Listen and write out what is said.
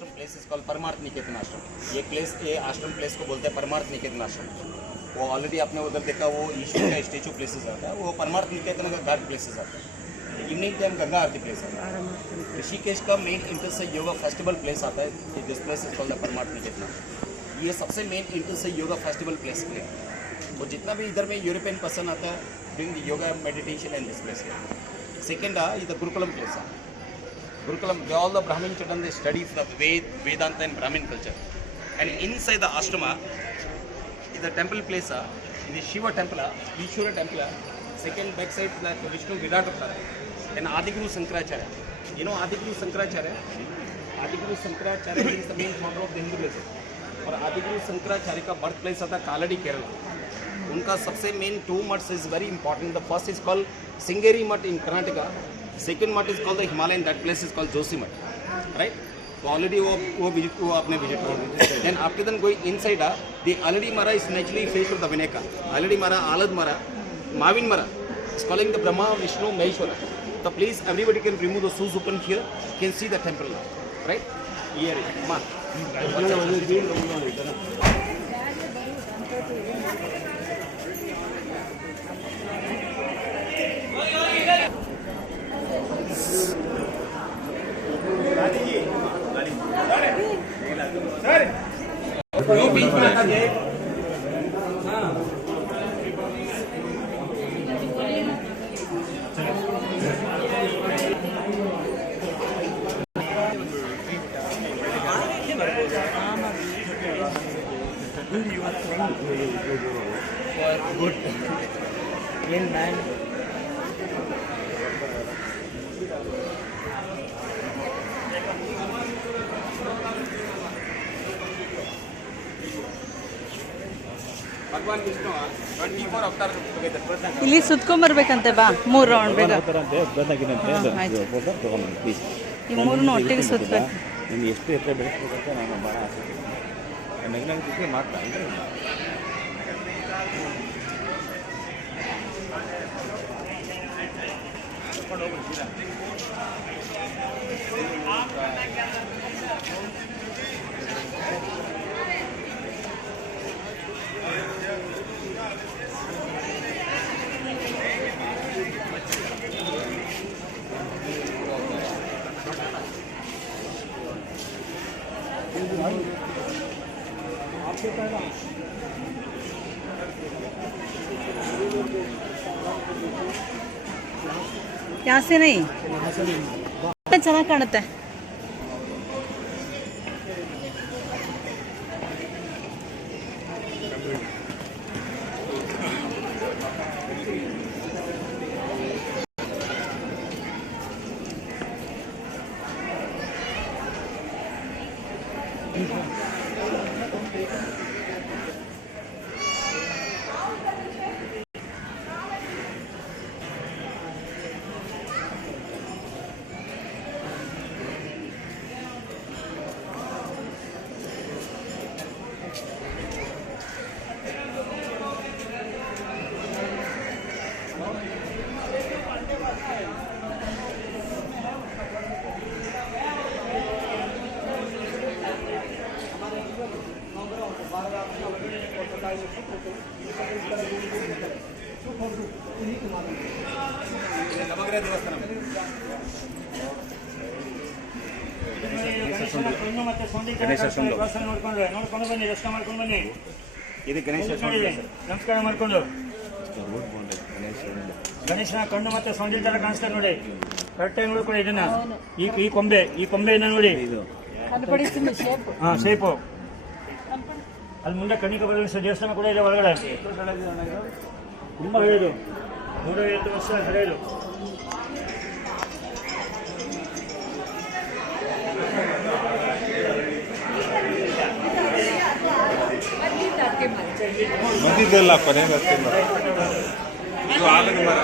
आश्रम place is called Parmarth Niketan आश्रम। ये आश्रम प्लेस को बोलते हैं परमार्थ निकेतन आश्रम। वो ऑलरेडी आपने उधर देखा, वो ईश्वर का स्टेचू प्लेसेस आता है, वो परमार्थ निकेतन का घाट प्लेसेस आता है। इवनिंग टाइम गंगा आरती प्लेस आता है। ऋषिकेश का मेन इंटर से योगा फेस्टिवल प्लेस आता है, this place is called the Parmarth Niketan. ये सबसे मेन इंटर से योगा फेस्टिवल प्लेस है। वो जितना भी इधर में यूरोपियन पर्सन आता है doing the yoga meditation in this place. Second ಇದು Gurukulam place. Gurukulam, all the Brahmin children, they study the Vedanta and Brahmin culture. And inside the ashrama, in the temple place, in the Shiva temple, Vishwara temple, second back side, like Vishnu Viratapara, and Adiguru Sankaracharya. You know Adiguru Sankaracharya? Adiguru Sankaracharya is the main founder of the Hinduism. और आदिगुरु शंकराचार्य का birth place आता है कालड़ी केरला। उनका सबसे main 2 maths is very important. The first is called Sringeri math in Karnataka, second math is called the Himalayan, that place is called Joshimath, right. तो already वो आपने visit कर। देन आपके दिन कोई इनसाइड द आलड़ी मरा is naturally face of the Vinayaka. आलड़ी मरा, आलद मरा, माविन मरा is calling the Brahma Vishnu Maheshwara. तो please everybody can remove the shoes open here, can see the temple, right. Here मा good in man. Bhagwan Vishnu 24 ಅವತಾರ ಟುಗೆದರ್. ಇಲ್ಲಿ ಸುತ್ಕೊಂಬರ್ಬೇಕಂತೆ, ಬಾ 3 ರೌಂಡ್ ಬೇಗ. ಈ 3 ಒಟ್ಟಿಗೆ ಸುತ್ತಬೇಕು. ನೀನು ಎಷ್ಟು ಎತ್ತರ ಬೆಳೆಸ್ಬೇಕಂತ ನಾನು ಭಾಳ ಆಸೆ. ನೆಗ್ಲಾಗಿದ್ದಕ್ಕೆ ಮಾಡ್ತಾ ಇದ್ದೆ. यहाँ से नहीं ಚೆನ್ನಾಗಿ ಕಾಣುತ್ತೆ. ನವಗ್ರಹ ದೇವಸ್ಥಾನ ನೋಡ್ಕೊಂಡು ಬನ್ನಿ, ದರ್ಶನ ಮಾಡ್ಕೊಂಡು ಬನ್ನಿ. ಇದು ಗಣೇಶ ನಮಸ್ಕಾರ ಮಾಡ್ಕೊಂಡು ಗಣೇಶನ ಕಣ್ಣು ಮತ್ತೆ ಸೊಂಡಿ ತರ ಕಾಣಿಸ್ತಾರೆ ನೋಡಿ. ಕರೆಕ್ಟಾಗಿ ನೋಡ್ಕೊಳ್ಳಿ ಇದನ್ನ. ಈ ಕೊಂಬೆಯಿಂದ ನೋಡಿ. ಶೇಪು ಅಲ್ಲಿ ಮುಂದೆ ಕಣಿಕ ಬದಲಿಸ ದೇವಸ್ಥಾನ ಕೂಡ ಇದೆ ಒಳಗಡೆ. ತುಂಬ ಹಳೆಯದು, 150 ವರ್ಷ ಹಳೆಯದು. ಮಧ್ಯದಲ್ಲ ಕೊನೆ ಬರ್ತೀನಿ. ಇದು ಆಲದ ಮರ.